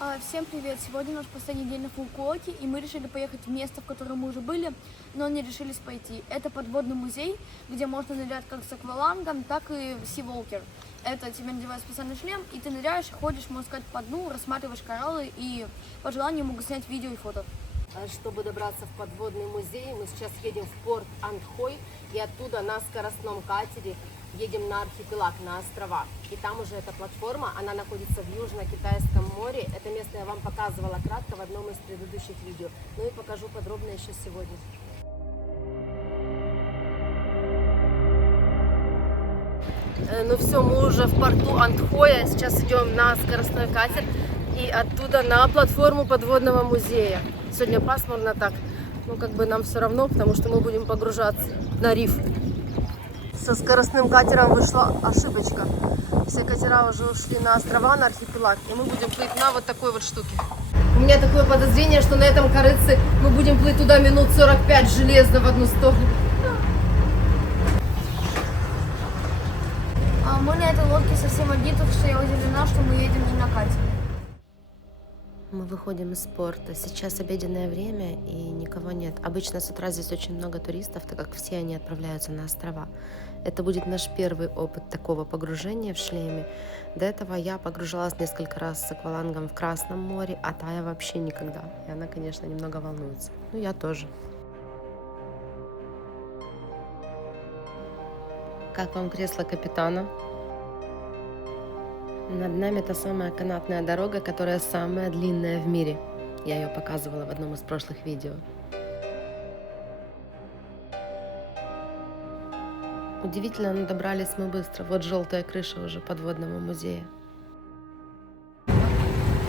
Всем привет! Сегодня наш последний день на Фукуоке, и мы решили поехать в место, в котором мы уже были, но не решились пойти. Это подводный музей, где можно нырять как с аквалангом, так и в Sea-Walker. Это тебе надевают специальный шлем, и ты ныряешь, ходишь, можно сказать, по дну, рассматриваешь кораллы, и по желанию могут снять видео и фото. Чтобы добраться в подводный музей, мы сейчас едем в порт Антхой, и оттуда на скоростном катере едем на архипелаг, на острова. И там уже эта платформа, она находится в Южно-Китайском море. Это место я вам показывала кратко в одном из предыдущих видео. Ну и покажу подробно еще сегодня. Ну все, мы уже в порту Антхоя. Сейчас идем на скоростной катер и оттуда на платформу подводного музея. Сегодня пасмурно так, но как бы нам все равно, потому что мы будем погружаться на риф. Со скоростным катером вышла ошибочка. Все катера уже ушли на острова, на архипелаг, и мы будем плыть на вот такой вот штуке. У меня такое подозрение, что на этом корыце мы будем плыть туда минут 45 железно в одну сторону. Мы на этой лодке совсем одни, так что я удивлена, что мы едем не на катере. Мы выходим из порта. Сейчас обеденное время и никого нет. Обычно с утра здесь очень много туристов, так как все они отправляются на острова. Это будет наш первый опыт такого погружения в шлеме. До этого я погружалась несколько раз с аквалангом в Красном море, а Тая вообще никогда. И она, конечно, немного волнуется. Ну, я тоже. Как вам кресло капитана? Над нами та самая канатная дорога, которая самая длинная в мире. Я ее показывала в одном из прошлых видео. Удивительно, но добрались мы быстро. Вот желтая крыша уже подводного музея.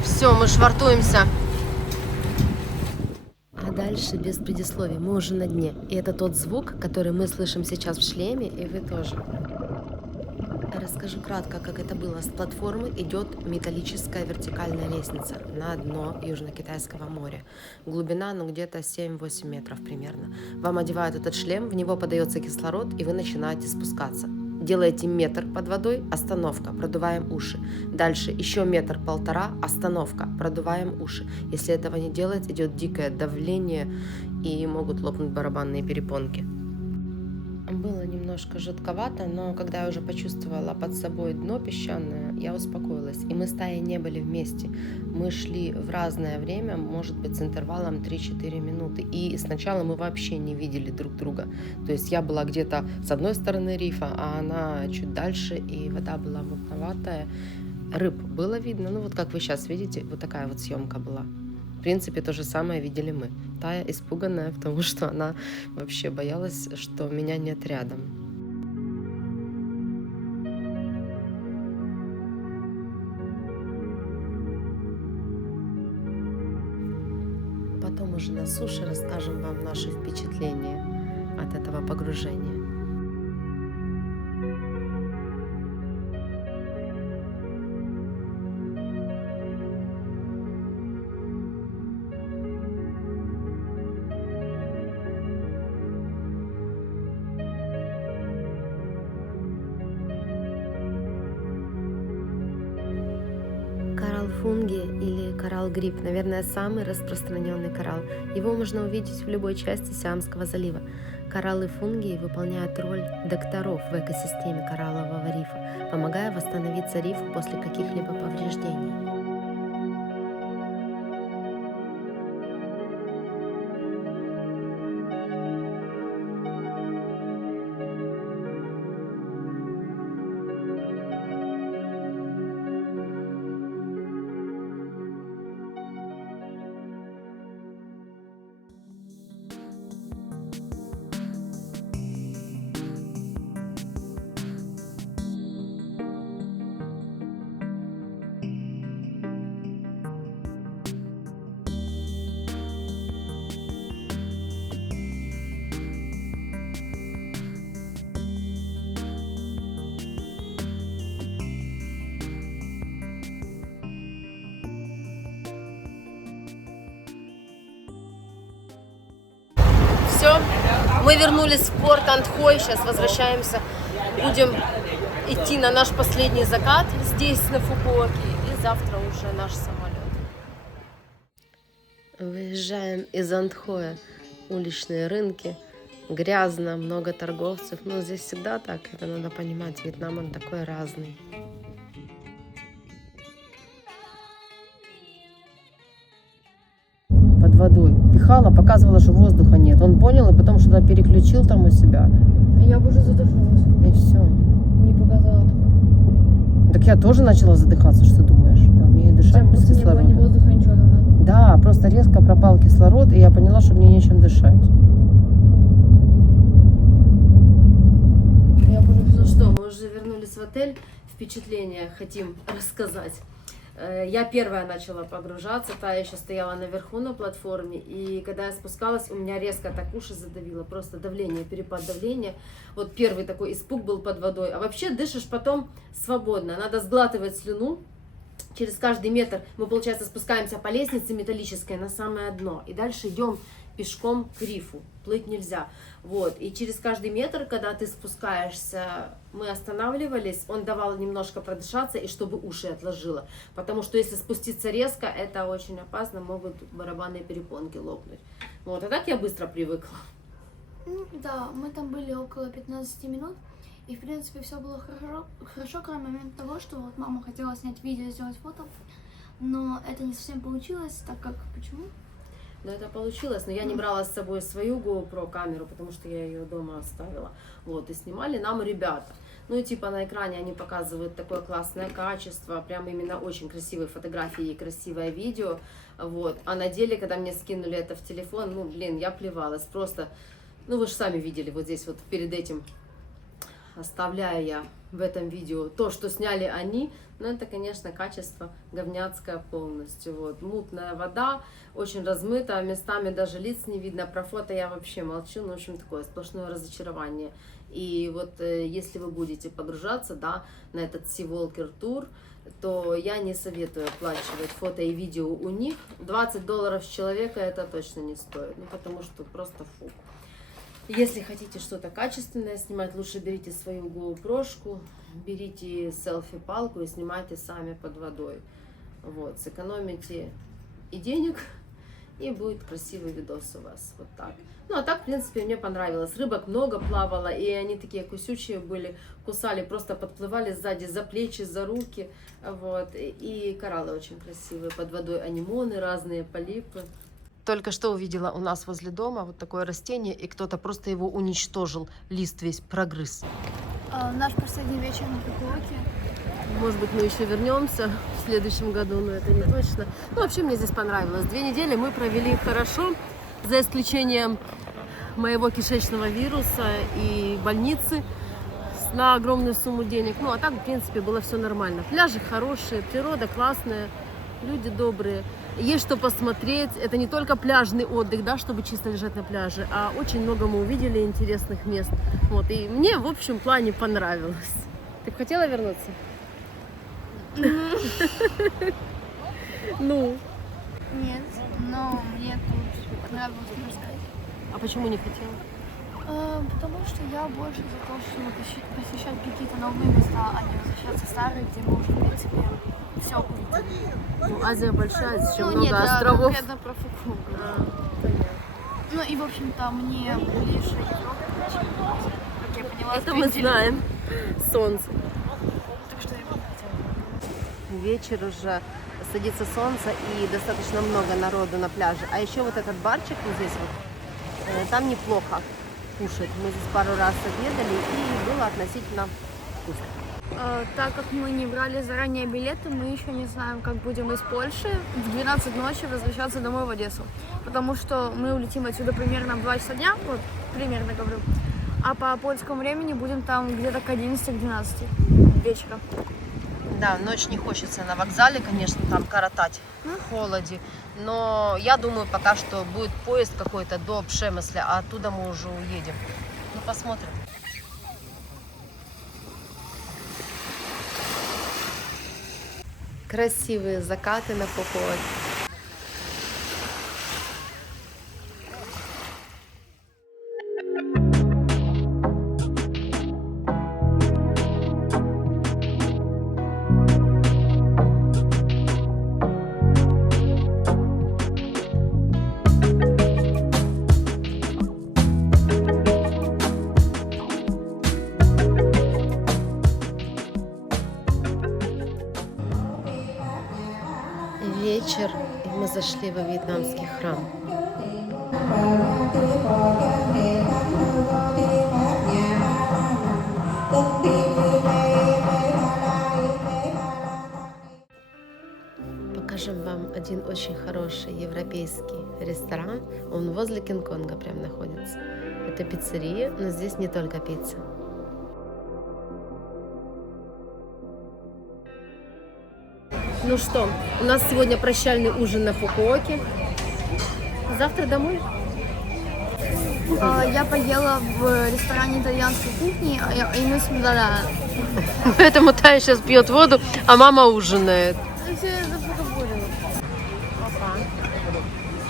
Все, мы швартуемся. А дальше без предисловий. Мы уже на дне. И это тот звук, который мы слышим сейчас в шлеме, и вы тоже. Расскажу кратко, как это было. С платформы идет металлическая вертикальная лестница на дно Южно-Китайского моря. Глубина, где-то 7-8 метров примерно. Вам одевают этот шлем, в него подается кислород, и вы начинаете спускаться. Делаете метр под водой, остановка, продуваем уши. Дальше еще метр-полтора, остановка, продуваем уши. Если этого не делать, идет дикое давление, и могут лопнуть барабанные перепонки. Было немножко жутковато, но когда я уже почувствовала под собой дно песчаное, я успокоилась. И мы с Таей не были вместе. Мы шли в разное время, может быть, с интервалом 3-4 минуты. И сначала мы вообще не видели друг друга. То есть я была где-то с одной стороны рифа, а она чуть дальше, и вода была мутноватая. Рыб было видно, ну вот как вы сейчас видите, вот такая вот съемка была. В принципе, то же самое видели мы. Тая испуганная, потому что она вообще боялась, что меня нет рядом. Потом уже на суше расскажем вам наши впечатления от этого погружения. Фунги или коралл-гриб, наверное, самый распространенный коралл. Его можно увидеть в любой части Сиамского залива. Кораллы фунги выполняют роль докторов в экосистеме кораллового рифа, помогая восстановиться рифу после каких-либо повреждений. Все, мы вернулись в порт Антхой, сейчас возвращаемся, будем идти на наш последний закат здесь, на Фукуоке, и завтра уже наш самолет. Выезжаем из Антхоя. Уличные рынки. Грязно, много торговцев. Но здесь всегда так. Это надо понимать. Вьетнам, он такой разный. Под водой. Пихала, показывала, что воздуха нет. Он понял и потом что-то переключил там у себя. Я бы уже задохнулась. И все. Не показала. Так я тоже начала задыхаться, что ты думаешь? Я умею дышать без Просто не было ни кислорода. воздуха, ничего, да? Да, просто резко пропал кислород, и я поняла, что мне нечем дышать. Я бы уже Ну что, мы уже вернулись в отель. Впечатления хотим рассказать. Я первая начала погружаться, та еще стояла наверху на платформе, и когда я спускалась, у меня резко так уши задавило, просто давление, перепад давления. Вот первый такой испуг был под водой. А вообще дышишь потом свободно, надо сглатывать слюну. Через каждый метр мы, получается, спускаемся по лестнице металлической на самое дно, и дальше идем пешком к рифу, плыть нельзя. Вот, и через каждый метр, когда ты спускаешься, мы останавливались, он давал немножко продышаться, и чтобы уши отложило, потому что если спуститься резко, это очень опасно, могут барабанные перепонки лопнуть. Вот, а так я быстро привыкла. Да, мы там были около 15 минут, и в принципе все было хорошо, кроме момента того, что вот мама хотела снять видео, сделать фото, но это не совсем получилось, так как почему? Но это получилось, но я не брала с собой свою GoPro камеру, потому что я ее дома оставила. Вот, и снимали нам ребята. Ну и типа на экране они показывают такое классное качество, прям именно очень красивые фотографии и красивое видео. Вот, а на деле, когда мне скинули это в телефон, ну блин, я плевалась просто. Ну вы же сами видели вот здесь вот перед этим, оставляя я в этом видео то, что сняли они, но это, конечно, качество говняцкое полностью. Вот. Мутная вода, очень размытая, местами даже лиц не видно. Про фото я вообще молчу, ну, в общем, такое сплошное разочарование. И вот если вы будете погружаться, да, на этот Sea Walker тур, то я не советую оплачивать фото и видео у них. $20 с человека это точно не стоит, ну, потому что просто фу. Если хотите что-то качественное снимать, лучше берите свою GoPro-шку, берите селфи-палку и снимайте сами под водой. Вот, сэкономите и денег, и будет красивый видос у вас. Вот так. Ну, а так, в принципе, мне понравилось. Рыбок много плавало, и они такие кусючие были, кусали, просто подплывали сзади за плечи, за руки. Вот, и кораллы очень красивые под водой, анимоны разные, полипы. Только что увидела у нас возле дома вот такое растение, и кто-то просто его уничтожил, лист весь прогрыз. Наш последний вечер на Фукуоке. Может быть, мы еще вернемся в следующем году, но это не точно. Ну, вообще, мне здесь понравилось. 2 недели мы провели хорошо, за исключением моего кишечного вируса и больницы на огромную сумму денег. Ну, а так, в принципе, было все нормально. Пляжи хорошие, природа классная, люди добрые. Есть что посмотреть. Это не только пляжный отдых, да, чтобы чисто лежать на пляже, а очень много мы увидели интересных мест. Вот, и мне, в общем плане, понравилось. Ты бы хотела вернуться? Ну? Нет, но мне тут понравилось, можно сказать. А почему не хотела? Потому что я больше за то, чтобы посещать какие-то новые места, а не возвращаться в старые, где мы уже, в принципе, все увидели. Ну, Азия большая, здесь еще Ну, много нет, да, островов. конкретно про Фукуоку. Понятно. Ну и, в общем-то, мне ближе Европа, чем Азия. Как я поняла, Это мы знаем. Солнце. Так что я бы хотела. Вечер уже, садится солнце и достаточно много народу на пляже. А еще вот этот барчик вот здесь вот, там неплохо кушать. Мы здесь пару раз обедали и было относительно вкусно. Так как мы не брали заранее билеты, мы еще не знаем, как будем из Польши в 12 ночи возвращаться домой в Одессу. Потому что мы улетим отсюда примерно в 2 часа дня, вот примерно говорю. А по польскому времени будем там где-то к 11-12 вечера. Да, ночь не хочется на вокзале, конечно, там коротать в холоде. Но я думаю, пока что будет поезд какой-то до Пшемысля, а оттуда мы уже уедем. Ну, посмотрим. Красивые закаты на Фукуоке. вечер, и мы зашли во вьетнамский храм. Покажем вам один очень хороший европейский ресторан. Он возле Кинг-Конга прям находится. Это пиццерия, но здесь не только пицца. Ну что, у нас сегодня прощальный ужин на Фукуоке. Завтра домой. Я поела в ресторане итальянской кухни, и мы смогли. Поэтому Тая сейчас пьет воду, а мама ужинает.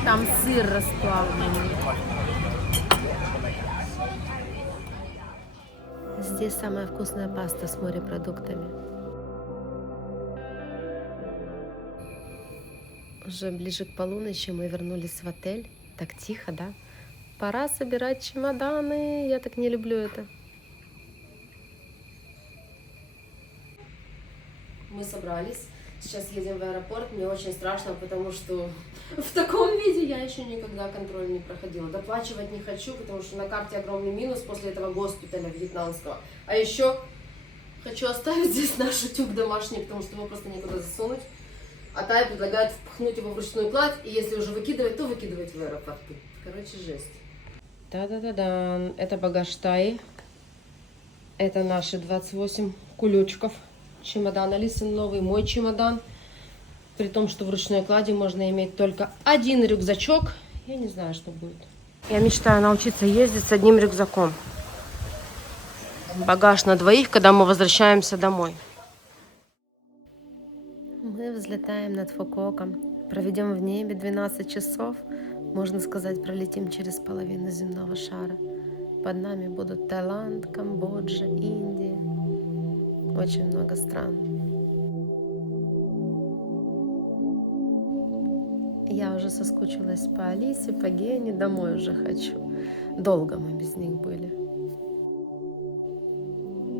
Там сыр расплавленный. Здесь самая вкусная паста с морепродуктами. Уже ближе к полуночи мы вернулись в отель. Так тихо, да? Пора собирать чемоданы. Я так не люблю это. Мы собрались. Сейчас едем в аэропорт. Мне очень страшно, потому что в таком виде я еще никогда контроль не проходила. Доплачивать не хочу, потому что на карте огромный минус после этого госпиталя вьетнамского. А еще хочу оставить здесь наш утюг домашний, потому что его просто некуда засунуть. А Тая предлагает впихнуть его в ручную кладь, и если уже выкидывать, то выкидывать в аэропорту. Короче, жесть. Да-да-да-да. Это багаж Таи. Это наши 28 кулечков. Чемодан Алисын новый, мой чемодан. При том, что в ручной клади можно иметь только один рюкзачок. Я не знаю, что будет. Я мечтаю научиться ездить с одним рюкзаком. Багаж на двоих, когда мы возвращаемся домой. Мы взлетаем над Фукуоком. Проведем в небе 12 часов. Можно сказать, пролетим через половину земного шара. Под нами будут Таиланд, Камбоджа, Индия. Очень много стран. Я уже соскучилась по Алисе, по Гене, домой уже хочу. Долго мы без них были.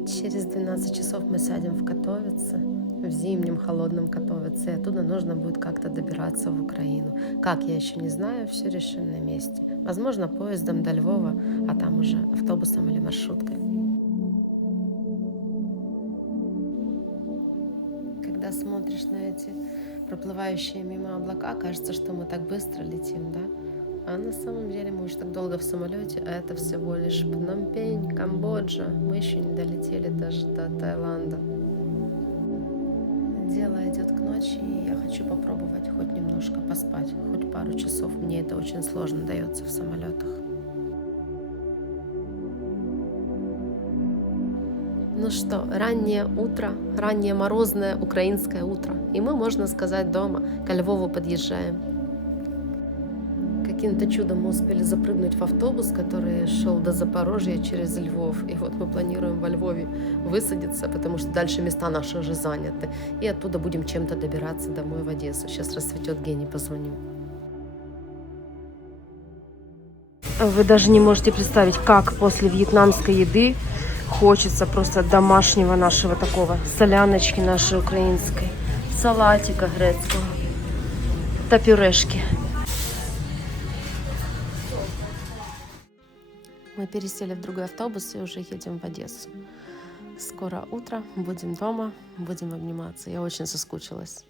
Через 12 часов мы сядем в Катовице, в зимнем холодном Катовице, и оттуда нужно будет как-то добираться в Украину. Как, я еще не знаю, все решим на месте. Возможно, поездом до Львова, а там уже автобусом или маршруткой. Когда смотришь на эти проплывающие мимо облака, кажется, что мы так быстро летим, да? А на самом деле мы уже так долго в самолете, а это всего лишь Пномпень, Камбоджа. Мы еще не долетели даже до Таиланда. Дело идет к ночи, и я хочу попробовать хоть немножко поспать, хоть пару часов. Мне это очень сложно дается в самолетах. Ну что, раннее утро, раннее морозное украинское утро. И мы, можно сказать, дома, ко Львову подъезжаем. Каким-то чудом мы успели запрыгнуть в автобус, который шел до Запорожья через Львов. И вот мы планируем во Львове высадиться, потому что дальше места наши уже заняты. И оттуда будем чем-то добираться домой в Одессу. Сейчас расцветет, Гене позвоним. Вы даже не можете представить, как после вьетнамской еды хочется просто домашнего нашего такого, соляночки нашей украинской, салатика грецкого, та пюрешки. Мы пересели в другой автобус и уже едем в Одессу. Скоро утро, будем дома, будем обниматься. Я очень соскучилась.